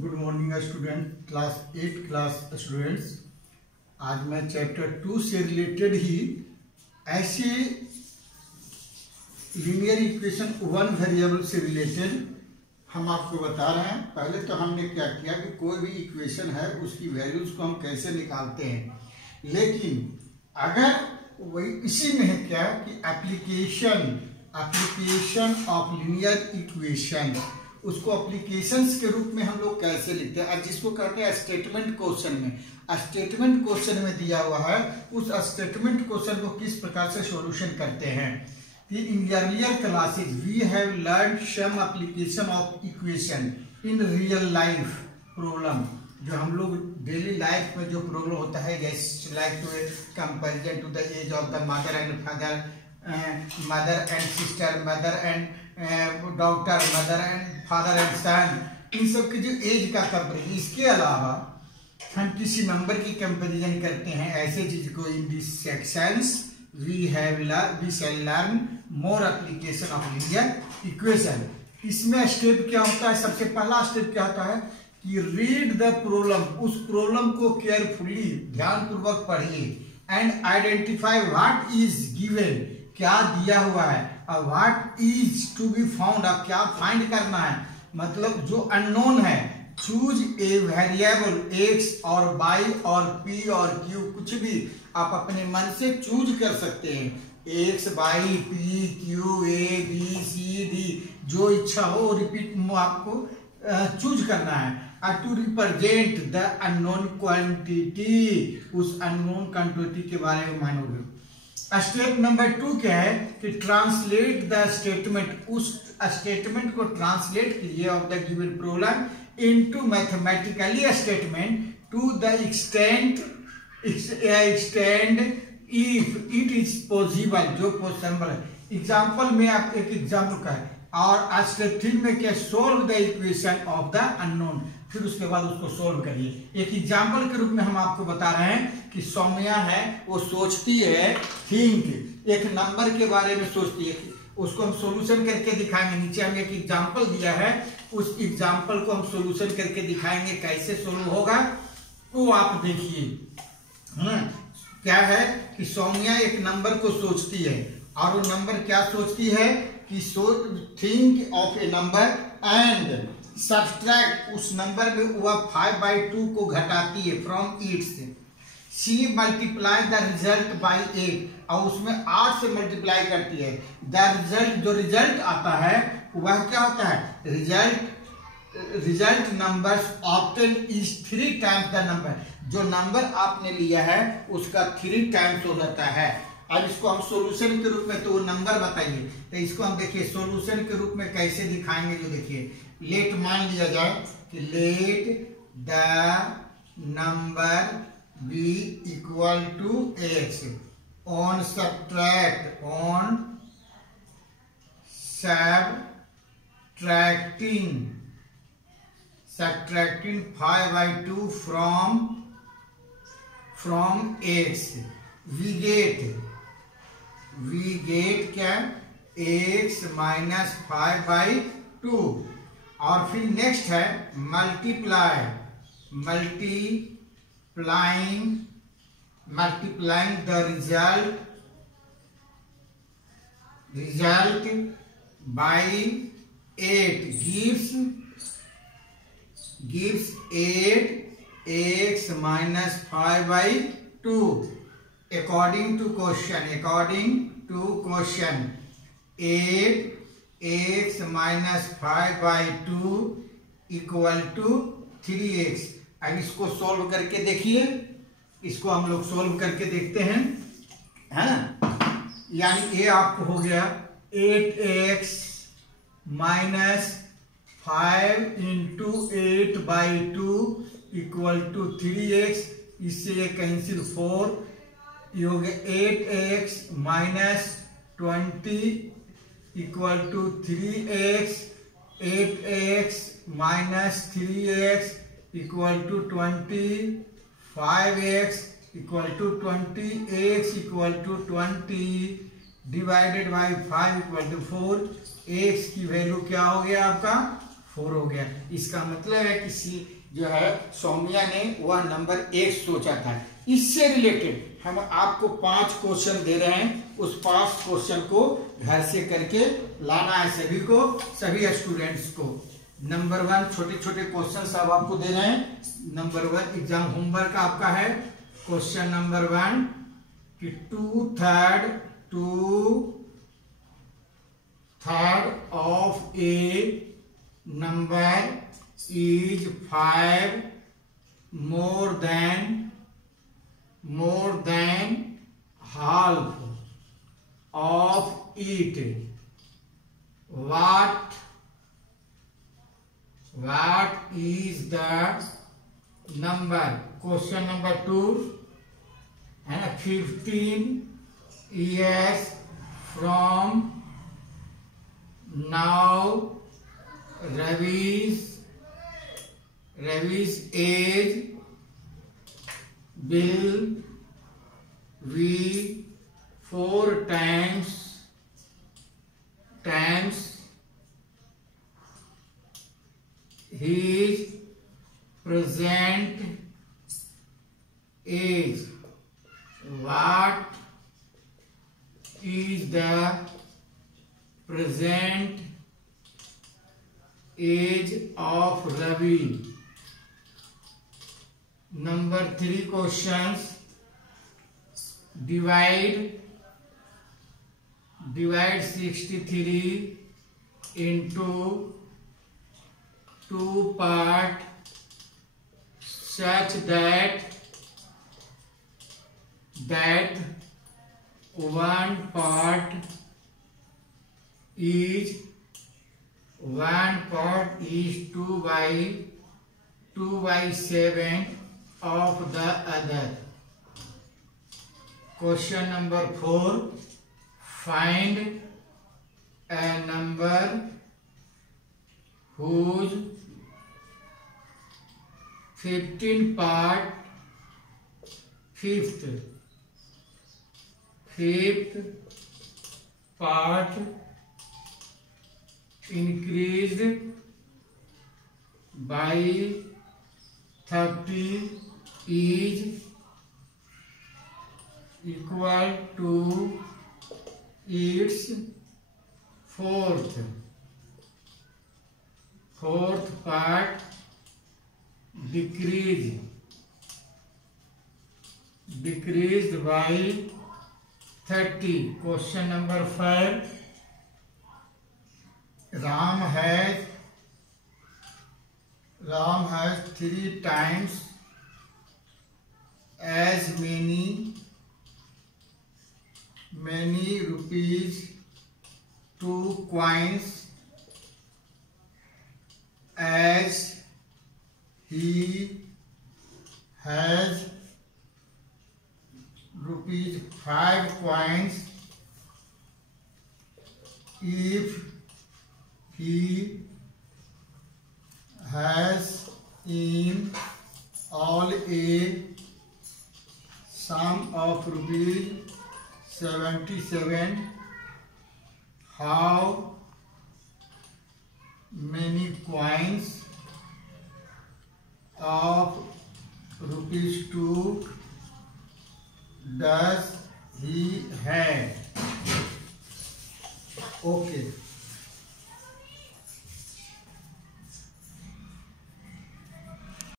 Good morning student, class 8 class students. आज मैं chapter 2 से रिलेटेड ही ऐसे लीनियर इक्वेशन वन वेरिएबल से रिलेटेड हम आपको बता रहे हैं। पहले तो हमने क्या किया कि कोई भी इक्वेशन है उसकी वैल्यूज को हम कैसे निकालते हैं, लेकिन अगर वही इसी में है क्या कि एप्लीकेशन ऑफ लीनियर इक्वेशन, उसको एप्लीकेशंस के रूप में हम लोग कैसे लिखते हैं, जिसको कहते हैं स्टेटमेंट क्वेश्चन में। स्टेटमेंट क्वेश्चन में दिया हुआ है, उस स्टेटमेंट क्वेश्चन को किस प्रकार से सॉल्यूशन करते हैं। In earlier classes we have learned some application of equation in real life problem. जो हम लोग डेली लाइफ में जो प्रॉब्लम होता है, जैसे like to comparison to the age of the mother and father, mother and sister, mother and daughter, mother and father and son, इन सब की जो एज का कंपेरिजन। इसके अलावा हम किसी नंबर की कंपेरिजन करते हैं, ऐसे चीज को in this sections we shall learn more application of linear equation. इसमें स्टेप क्या होता है, सबसे पहला स्टेप क्या होता है कि रीड द प्रॉब्लम, उस प्रॉब्लम को केयरफुली ध्यानपूर्वक पढ़िए, and identify what is given, क्या दिया हुआ है, और what is to be found, अब क्या फाइंड करना है, मतलब जो अननोन है। चूज ए वेरिएबल एक्स और वाई और पी और क्यू, कुछ भी आप अपने मन से चूज कर सकते हैं, x y p q a b c d, जो इच्छा हो रिपीट आपको चूज करना है। To represent the unknown quantity, उस अननोन क्वांटिटी के बारे में मानोगे। स्टेप नंबर 2 क्या है कि ट्रांसलेट द स्टेटमेंट, उस स्टेटमेंट को ट्रांसलेट कीजिए of the given problem into mathematically statement to the extent if it is possible, जो पॉसिबल है। एग्जांपल में आप एक एग्जांपल का है, और स्टेप 3 में क्या, solve the equation of the unknown, फिर उसके बाद उसको सोल्व करिए। एक एग्जांपल के रूप में हम आपको बता रहे हैं कि सौम्या है, वो सोचती है, थिंक, एक नंबर के बारे में सोचती है, उसको हम सॉल्यूशन करके दिखाएंगे। नीचे हमने एक एग्जांपल दिया है, उस एग्जांपल को हम सॉल्यूशन करके दिखाएंगे, कैसे सोल्व होगा वो आप देखिए। क्या है कि सौम्या एक नंबर को सोचती है, और वो नंबर क्या सोचती है कि think of A number and subtract, उस नंबर में वह 5/2 को घटाती है फ्रॉम 8 से। C multiply the result by 8, और उसमें 8 से मल्टीप्लाई करती है। द रिजल्ट, जो रिजल्ट आता है वह क्या होता है, result numbers obtain is 3 times the number, जो नंबर आपने लिया है उसका 3 टाइम्स हो जाता है। अब इसको हम सॉल्यूशन के रूप में, तो वो नंबर बताइए, तो इसको हम देखिए सॉल्यूशन के रूप में कैसे दिखाएंगे। जो देखिए, लेट मान लिया जाए कि let the number be equal to x, on subtracting 5/2 from x, we get क्या, x माइनस 5/2। और फिर नेक्स्ट है multiplying the result by 8 gives 8x minus 5/2 according to question 8x minus 5/2 equal to 3x। अब इसको solve करके देखिए, इसको हम लोग सॉल्व करके देखते हैं, है ना। यानी ये आपको हो गया 8x minus 5 into 8/2 equal to 3x, इससे ये कैंसिल 4, ये हो गया 8x minus 20 equal to 3x, 8x minus 3x equal to 20, 5x equal to 20, x equal to 20 divided by 5 equal to 4। x की वैल्यू क्या हो गया आपका 4 हो गया। इसका मतलब है किसी जो है सौम्या ने वह नंबर 1 सोचा था। इससे रिलेटेड हम आपको 5 क्वेश्चन दे रहे हैं, उस 5 क्वेश्चन को घर से करके लाना है सभी को, सभी स्टूडेंट्स को। नंबर 1 छोटे छोटे क्वेश्चन सब आपको दे रहे हैं। नंबर 1 एग्जाम होमवर्क आपका है। क्वेश्चन नंबर 1 कि 2/3 of a number is 5 more than half of it. What is the number? Question number 2 and 15 years from now Ravi's age will be 4 times his present age. What is the present age of Ravi? Number 3 questions. Divide 63 into 2 parts such that one part is 2/7 of the other. Question number 4. Find a number whose 15 part fifth part increased by 30 is equal to its fourth part decreased by 30. Question number 5. Ram has 3 times as many rupees 2 coins as he has rupees 5 coins. If he has in all a sum of rupees 77, how many coins of rupees 2 does he have? Okay.